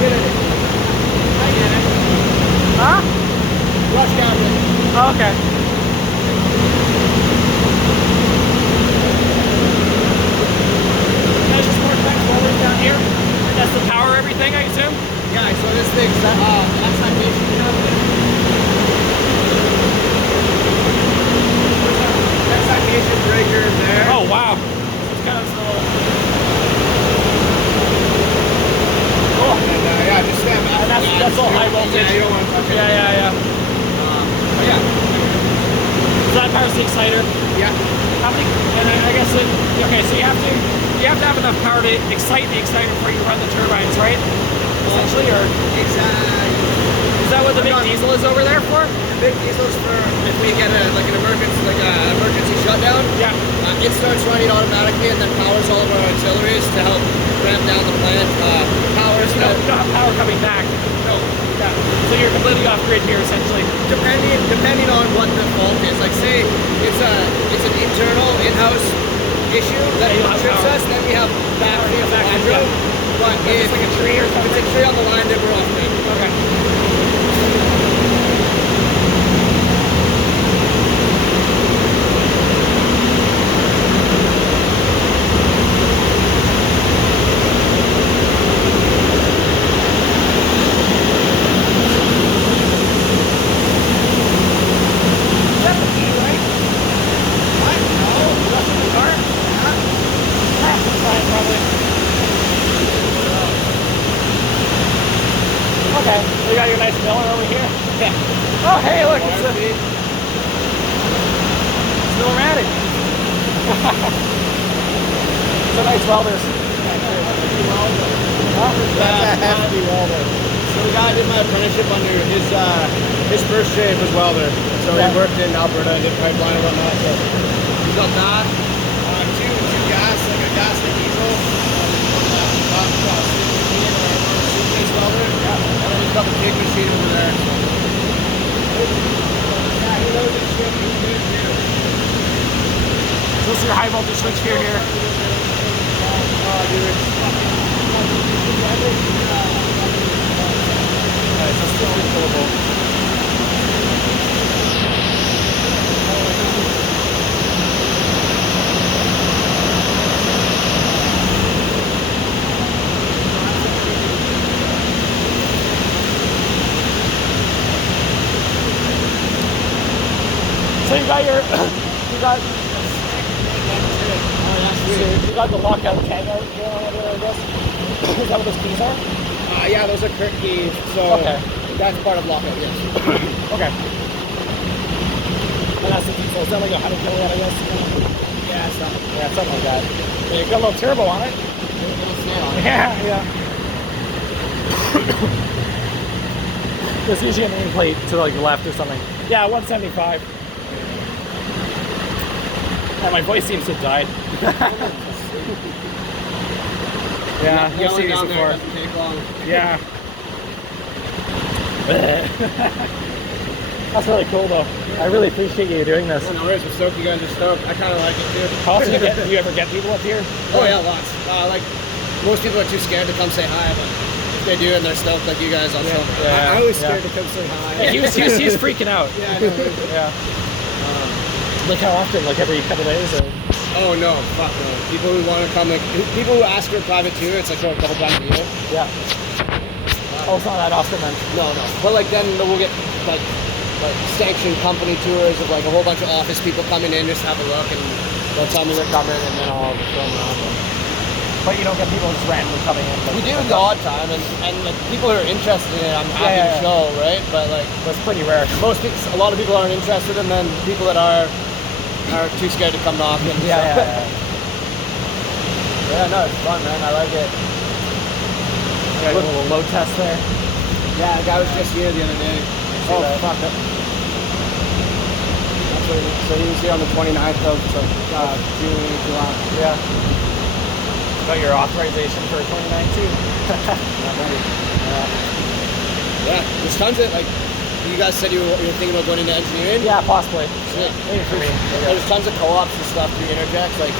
get it. I get it. Huh? Rush cabinet. Oh, okay. That's just more forward down here. That's to power everything, I assume? Yeah, so this thing's excitation cabinet. Excitation breaker there. Oh, wow. It's kind of slow. Cool. And yeah, just stand back. And that's all high voltage. Yeah, you don't want to touch it. Yeah. But yeah. So that powers the exciter. Yeah. How many? And I guess okay. So you have to have enough power to excite the exciter before you run the turbines, right? Essentially, or Exactly. is that what the big diesel is over there for? The big diesel's for if we get an emergency shutdown. Yeah. It starts running automatically and then powers all of our auxiliaries to help ramp down the plant. Powers You don't have power coming back. no. Yeah. So you're completely off grid here, essentially. Depending on what the fault is, like say it's an internal in-house issue that trips us, then we have battery and hydro. But if It's like a tree or if something. it's a tree on the line, then we're off grid. Okay. Okay, you got your nice Miller over here. Yeah. Oh, hey, look, Water it's a speed. Snowmatic. It's a nice welders. That's a hefty welder. So the guy I did my apprenticeship under, his first trade was welder. So Yeah. he worked in Alberta, did pipeline and whatnot. So he's got that. Two gas, like a gas and diesel. Suitcase welder. Yeah. And then he's got the TIG machine over there. So. Yeah, he knows his shit. He's good too. So this is your high voltage switch gear here. Oh, dude. Alright, so it's 50 kilovolt. So you got your, you got the lockout tag out here over there, I guess. Is that what those keys are? Yeah, those are Kurt keys. So Okay. that's part of lockout, yes. Okay. And that's the diesel. Is that like 100 kilowatt, I guess? Yeah, Something like that. Yeah, you got a little turbo on it. Yeah. There's usually a nameplate to like the left or something. Yeah, 175. And my voice seems to have died. Yeah, I've seen these before. Doesn't take long. Yeah. That's really cool though. I really appreciate you doing this. No worries, we're stoked you guys are stoked. I kind of like it too. How often do you ever get people up here? Oh yeah, lots. Like most people are too scared to come say hi, but if they do and they're stoked like you guys, I'm stoked. Yeah, I always yeah. scared to come say hi. Yeah, he was freaking out. Yeah, I know. Yeah. Like how often? Like every couple days? Or? Oh no, fuck no. People who want to come, like people who ask for a private tour, it's like a couple times a year. Yeah. Oh, it's not that often then. No. But like then we'll get like sanctioned company tours of like a whole bunch of office people coming in just have a look and they'll tell me they're coming and then I'll film around. But you don't get people just randomly coming in. We do the odd time and like people who are interested in it, I'm happy to show, right? But like that's pretty rare. most people, a lot of people aren't interested, and then people that are too scared to come knocking. Yeah. Yeah, no, it's fun, man. I like it. Got a little load test there. Yeah, the guy was just here the other day. Oh, Fuck it. So he was here on the 29th of June, July. Yeah. Got your authorization for 29 too. Yeah, there's tons of like. You guys said you were thinking about going into engineering. Yeah, possibly. Sick. Maybe for me. There's tons of co-ops and stuff through Interject. Like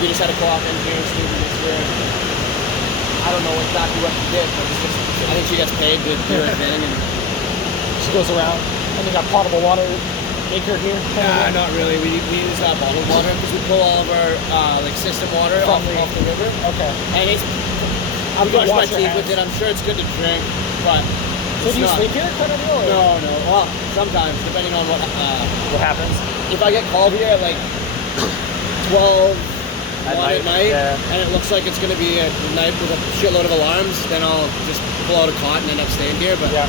we just had a co-op engineering student this year. I don't don't know exactly what she did, but it's just, I think she gets paid to do her thing. And She goes around, and they got potable water acre here. nah, not really. We use bottled water because we pull all of our like system water off the river. Okay. And it's, I'm brush my wash your teeth with hands. it. I'm sure it's good to drink, but So it's do you not. sleep here, kind of deal? Or No. Well, sometimes, depending on what happens? if I get called here at like 12 At 1 at night, night, yeah. and it looks like it's going to be a night with a shitload of alarms, then I'll just pull out a cot and end up staying here. But Yeah.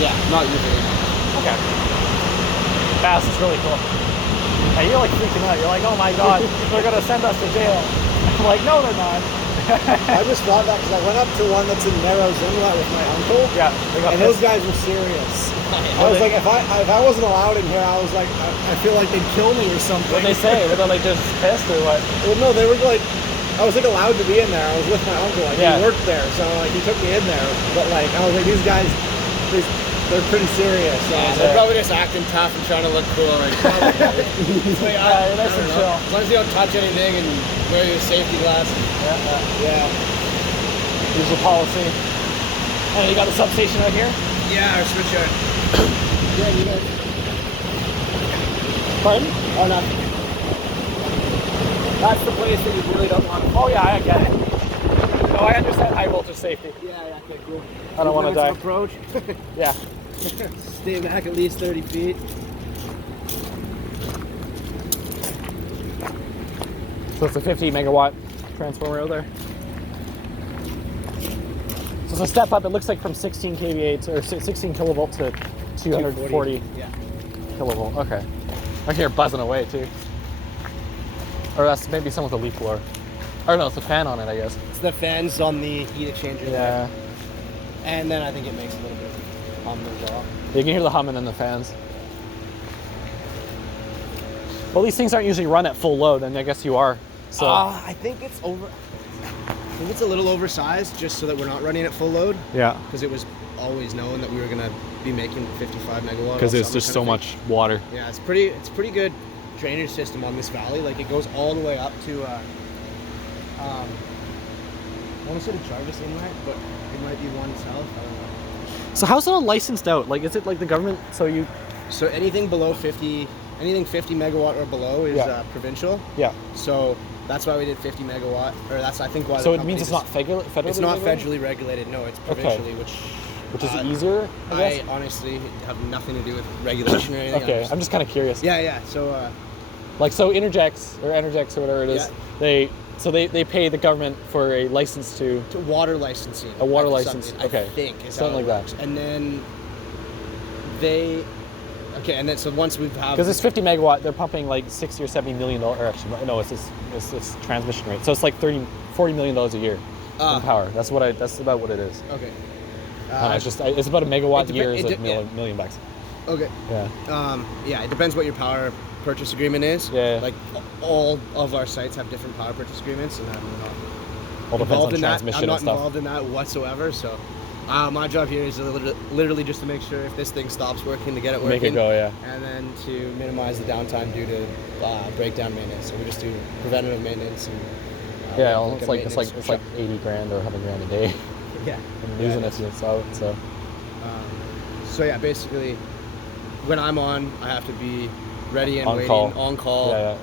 yeah, not usually. Okay. Bass is really cool. Hey, you're like freaking out. You're like, oh my god, they're gonna send us to jail. I'm like, no, they're not. I just thought that because I went up to one that's in Narrows Inlet with my uncle, Yeah, they got and those pissed. guys were serious. I was like, if I wasn't allowed in here, I was like, I feel like they'd kill me or something. What they say? Were they like just pissed or what? Well, no, they were like, I was like allowed to be in there. I was with my uncle, like Yeah. he worked there, so like he took me in there. But like I was like, these guys, they're pretty serious. So I was They're like, probably just acting tough and trying to look cool. Like, it's like, Yeah, you're nice I don't and know. chill. As long as you don't touch anything and wear your safety glasses. yeah. Usual policy. And you got the substation out here? Yeah, our switchyard. Yeah, you guys. Pardon? Oh no. That's the place that you really don't want to. Oh yeah, I get it. No, I understand high voltage safety. Yeah, okay, cool. I don't want to die. Approach. Yeah. Stay back at least 30 feet. So it's a 50 megawatt transformer out there. So it's a step up. It looks like from 16 kVA to, or 16 kilovolt to 240 Yeah. kilovolt. Okay. I can hear it buzzing away too. Or that's maybe some with a leaf blower. Or no, it's a fan on it, I guess. It's the fans on the heat exchanger. Yeah. There. And then I think it makes a little bit of hum as well. You can hear the humming in the fans. Well, these things aren't usually run at full load, and I guess you are. So I think it's over. I think it's a little oversized, just so that we're not running at full load. yeah, Because it was always known that we were gonna be making 55 megawatt. because all there's summer just kind so of much water. thing. Yeah, it's pretty good drainage system on this valley. Like it goes all the way up to. I want to say the Jarvis Inlet, but it might be one south. I don't know. So how's it all licensed out? Like, is it like the government? So you, So anything below 50, anything 50 megawatt or below is Yeah. Provincial. yeah. So that's why we did 50 megawatt, or that's I think why. So the it means company it's not federally. It's not regulated? federally regulated. No, it's provincially, Which is uh, easier, I guess. I honestly have nothing to do with regulation or anything. Okay, I'm just kind of curious. Yeah. So Like, so Interjex or whatever it is, Yeah. they pay the government for a license to. to water licensing. A water I- license, something, okay. I think is Something how it like that. works. And then and then so once we've have Because it's 50 megawatt, they're pumping like 60 or 70 million dollars. Or actually, no, it's transmission rate. So it's like 40 million dollars a year Ah. in power. That's about what it is. Okay. It's about a megawatt a year is it a dep- million bucks. Okay. Yeah. Yeah, it depends what your power purchase agreement is. Yeah. Like all of our sites have different power purchase agreements, and I'm not All depends involved on in that. transmission I'm not and stuff. involved in that whatsoever. So, my job here is literally just to make sure if this thing stops working, to get it working. Make it go, yeah. And then to minimize the downtime due to breakdown maintenance. So we just do preventative maintenance. And, Yeah, like it's a like maintenance it's like 80 grand or 100 grand a day. yeah. I'm losing it if it's out. So So yeah, basically, when I'm on, I have to be ready and On waiting, call. on call. Yeah.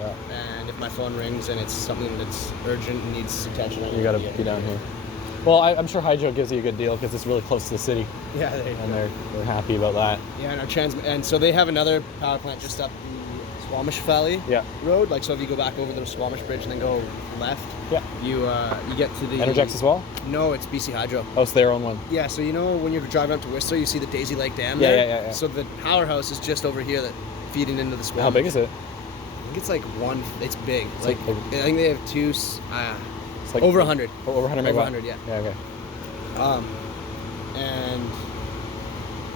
And if my phone rings and it's something that's urgent and needs attention, You gotta be down here. Well, I'm sure Hydro gives you a good deal because it's really close to the city, Yeah, there you and go. they're happy about that. Yeah, and and so they have another power plant just up the Squamish Valley Yeah. Road. Like, so if you go back over the Squamish Bridge and then go left, Yeah. you get to the Energex as well? No, it's BC Hydro. Oh, it's their own one. Yeah, so you know when you're driving up to Whistler, you see the Daisy Lake Dam Yeah, there. yeah. So the powerhouse is just over here, that feeding into the Squamish. How big is it? I think it's like one. It's big. It's Like, like- I think they have two. It's like Over 100. Oh, over 100 Over megawatt. 100, yeah. Yeah. Okay. And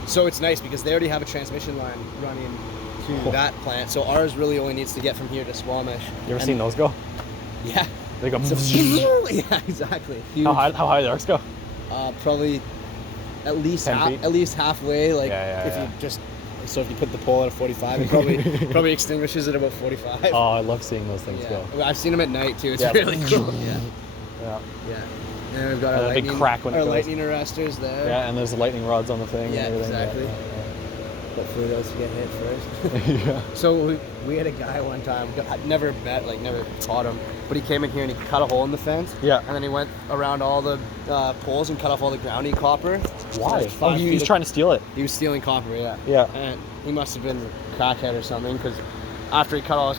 so it's nice because they already have a transmission line running to Cool. that plant. So ours really only needs to get from here to Squamish. You ever And- seen those go? Yeah. They go. Yeah, exactly. Huge. How high do ours go? Probably at least 10 feet? at least halfway. Like Yeah, if yeah. you just. So if you put the pole at a 45, it probably extinguishes at about 45. Oh, I love seeing those things yeah. go. Well, I've seen them at night too. It's Yeah. really cool. Yeah. Yeah. Yeah. And then we've got And our a big lightning, crack when it our goes. lightning arresters there. Yeah, and there's the lightning rods on the thing. Yeah, and everything. exactly. Yeah, Hopefully those get hit first. yeah. Yeah. So we had a guy one time, I'd never met, like never caught him, but he came in here and he cut a hole in the fence. Yeah. And then he went around all the poles and cut off all the grounding copper. Why? Like Oh, 5 he's feet trying to steal it. He was stealing copper, yeah. Yeah. And he must have been a crackhead or something, because after he cut all his